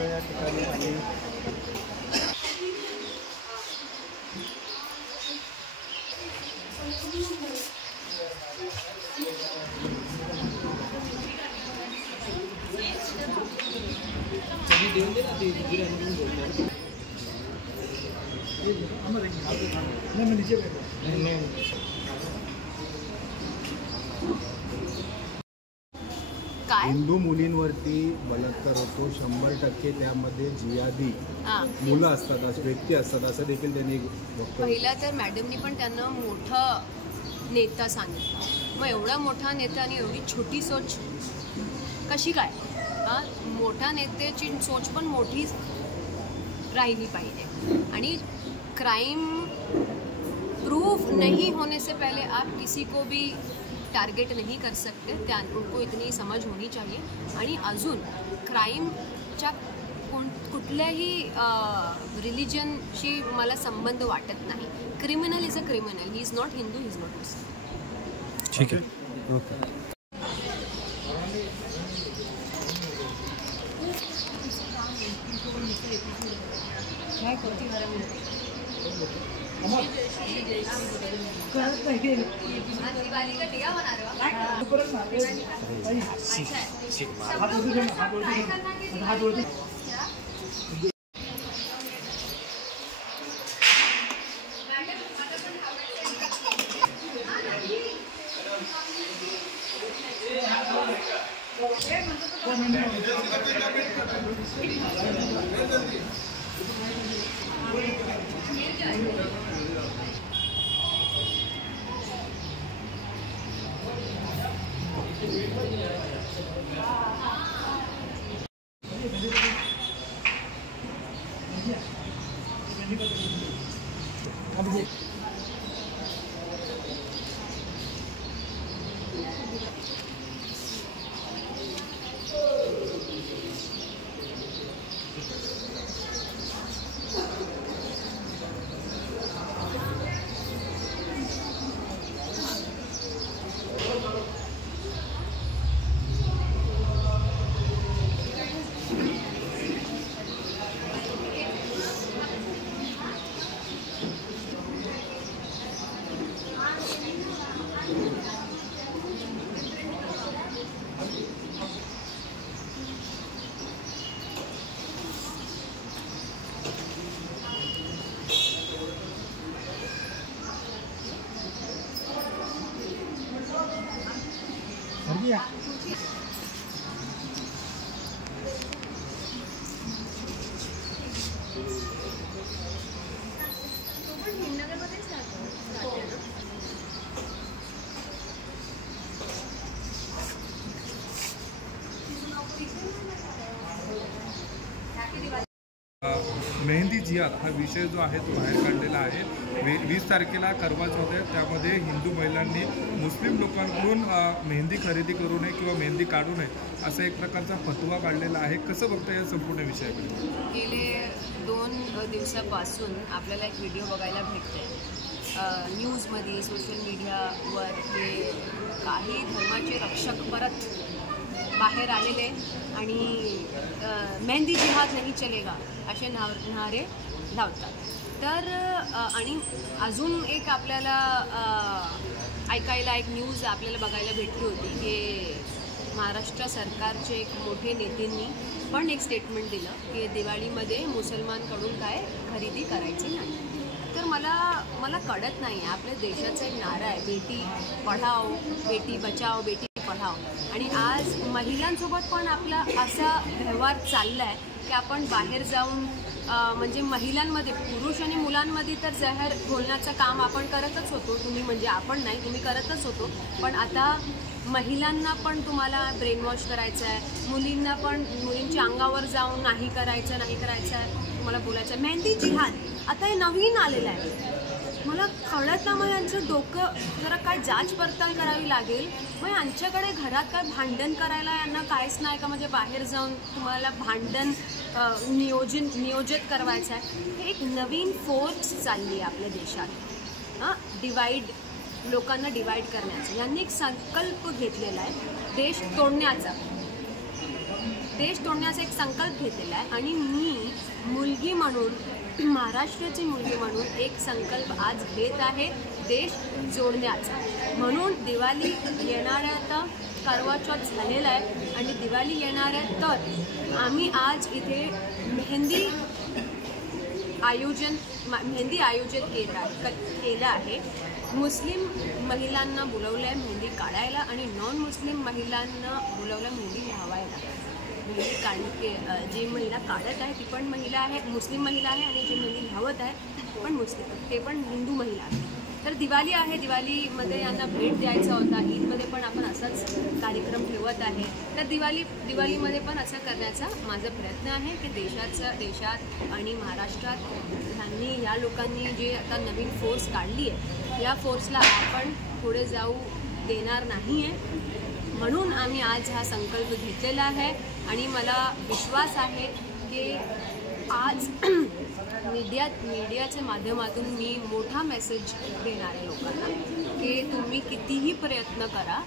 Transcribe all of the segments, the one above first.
मात्र या ठिकाणी आम्ही हिंदू मुलींवरती बलात्कार होतो 100% त्यामध्ये जिहादी मुलं असतात, असे व्यक्ती असतात असं देखील त्यांनी पहिला तर मॅडमनी पण त्यांना मोठा नेता सांगितलं. मग एवढा मोठा नेता आणि एवढी छोटी सोच कशी काय? मोठा नेत्याची सोच पण मोठी राहिली पाहिजे. आणि क्राइम प्रूफ नहीं होने से पहले आप किसी को भी टारगेट नहीं कर सकते. उनको इतनी समझ होनी चाहिए. आणि अजून क्राईमच्या कुठल्याही रिलिजनशी मला संबंध वाटत नाही. Criminal is a criminal. He is not Hindu, he is not Muslim. ठीक आहे. ओके. दिवाली का टिया बना रहे हो? मेहंदी जिहाद हा विषय जो आहे तो बाहेर काढलेला आहे. 20 तारखेला करवा चौथ आहे. त्यामध्ये हिंदू महिलांनी मुस्लिम लोकांकडून मेहंदी खरेदी करू नये किंवा मेहंदी काढू नये असा एक प्रकारचा फतवा काढलेला आहे. कसं बघता या संपूर्ण विषयाकडे? गेले 2 दिवसापासून आपल्याला एक व्हिडिओ बघायला भेटते न्यूजमध्ये, सोशल मीडियावर, ते काही धर्माचे रक्षक परत बाहेर आलेले आणि मेहंदी जिहाद नाही चलेगा असे नारे लावतात. तर आणि अजून एक आपल्याला ऐकायला एक न्यूज आपल्याला बघायला भेटली होती की महाराष्ट्र सरकारचे एक मोठे नेत्यांनी पण एक स्टेटमेंट दिलं की दिवाळीमध्ये मुसलमानकडून काय खरेदी करायची नाही. तर मला कळत नाही. आपल्या देशाचा एक नारा आहे, बेटी पढाओ, बेटी बचाओ, बेटी पढाओ. आणि आज महिलांसोबत पण आपला असा व्यवहार चालला आहे की आपण बाहेर जाऊन म्हणजे महिलांमध्ये, पुरुष आणि मुलांमध्ये तर जहर घोलण्याचं काम आपण करतच होतो. तुम्ही म्हणजे आपण नाही, तुम्ही करतच होतो. पण आता महिलांना पण तुम्हाला ब्रेनवॉश करायचं आहे. मुलींना पण मुलींच्या अंगावर जाऊन नाही करायचं आहे, तुम्हाला बोलायचं आहे. मेहंदी जिहाद आता हे नवीन आलेलं आहे. मला कळत ना, मग यांचं डोकं जरा काय जाच पडताळ करावी लागेल. मग यांच्याकडे घरात काय भांडण करायला यांना काहीच नाही का? म्हणजे बाहेर जाऊन तुम्हाला भांडण नियोजित करायचं आहे. हे एक नवीन फोर्स चालली आहे आपल्या देशात. लोकांना डिवाइड करण्याचा यांनी एक संकल्प घेतलेला आहे देश तोडण्याचा. देश तोडण्याचा एक संकल्प घेतलेला आहे आणि मी मुलगी म्हणून, महाराष्ट्राची मुलगी म्हणून एक संकल्प आज घेत आहे देश जोडण्याचा. म्हणून दिवाळी येणाऱ्या तर करवा चौथ झालेला आहे आणि दिवाळी येणार आहे तर आम्ही आज इथे मेहंदी आयोजित केलं आहे. मुस्लिम महिलांना बोलवलं आहे मेहंदी काढायला आणि नॉन मुस्लिम महिलांना बोलवलं मेहंदी लावायला. मेहंदी जी महिला काढत आहे ती पण महिला आहे, मुस्लिम महिला आहे आणि जी मेहंदी लावत आहे ते पण हिंदू महिला आहे. तर दिवाळी आहे, दिवाळीमध्ये यांना भेट द्यायचा होता. ईदमध्ये पण आपण असाच कार्यक्रम ठेवत आहे. तर दिवाळीमध्ये पण असं करण्याचा माझा प्रयत्न आहे की देशात आणि महाराष्ट्रात या लोकांनी जे आता नवीन फोर्स काढली आहे या फोर्सला आपण पुढे जाऊ देणार नाही आहे. म्हणून आम्ही आज हा संकल्प घेतलेला आहे आणि मला विश्वास आहे की आज मीडियाच्या माध्यमातून मी मोठा मेसेज देणार आहे लोकांना की तुम्ही कितीही प्रयत्न करा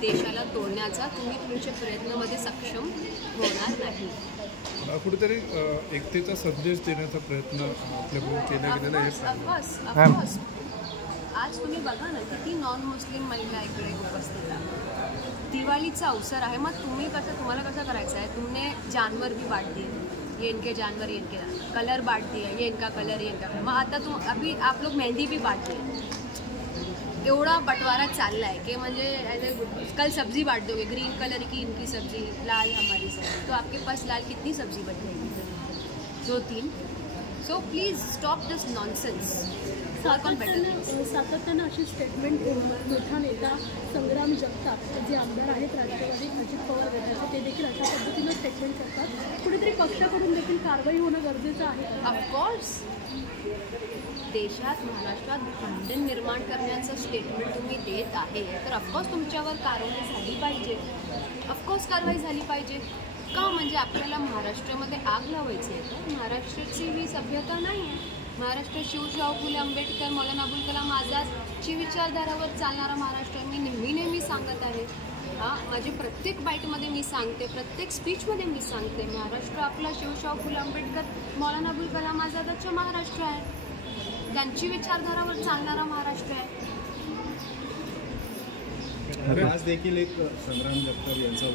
देशाला तोडण्याचा, तुम्ही तुमच्या प्रयत्नामध्ये सक्षम होणार नाही. कुठेतरी एकतेचा संदेश देण्याचा प्रयत्न आपल्याकडून केला गेलेला आहे. ऑफकोर्स आज तुम्ही बघा ना किती नॉन मुस्लिम महिला इकडे उपस्थित आहेत. दिवाळीचा अवसर आहे, मग तुम्हाला कसं करायचं आहे, तुमने जानवर भी बांट दिए, ये इनके जानवर, ये इनके कलर बांट दिए, ये इनका कलर, ये इनका कलर. मग आता अभी आप लोग मेहंदी भी बांट दिए. एवढा बंटवारा चालला आहे की म्हणजे कल सब्जी बांट दोगे, ग्रीन कलर की इनकी सब्जी, लाल हमारी सब्जी, तो आपके पास लाल कितनी सब्जी बच जाएगी? 2-3. So please stop this nonsense. सातत्यानं अशी स्टेटमेंट मोठा नेता संग्राम जगताप जे आमदार आहेत राष्ट्रवादी अजित पवार गटाचे ते देखील अशा पद्धतीनं स्टेटमेंट करतात. कुठेतरी पक्षाकडून देखील कारवाई होणं गरजेचं आहे. ऑफकोर्स देशात महाराष्ट्रात भांडण निर्माण करण्याचं स्टेटमेंट तुम्ही देत आहे तर ऑफकोर्स तुमच्यावर कारवाई झाली पाहिजे. ऑफकोर्स कारवाई झाली पाहिजे. का म्हणजे आपल्याला महाराष्ट्रामध्ये आग लावायची आहे तर महाराष्ट्राची ही सभ्यता नाही आहे. महाराष्ट्र शिवशाहू फुले आंबेडकर, मौलाना अबुल कलाम आझादची विचारधारावर चालणारा महाराष्ट्र मी नेहमी सांगत आहे. माझी प्रत्येक बाईटमध्ये मी सांगते, प्रत्येक स्पीचमध्ये मी सांगते महाराष्ट्र आपला शिवशाहू फुले आंबेडकर, मौलाना अबुल कलाम आझादचा महाराष्ट्र आहे. त्यांची विचारधारावर चालणारा महाराष्ट्र आहे. आज देखील एक संग्राम जगताप यांचा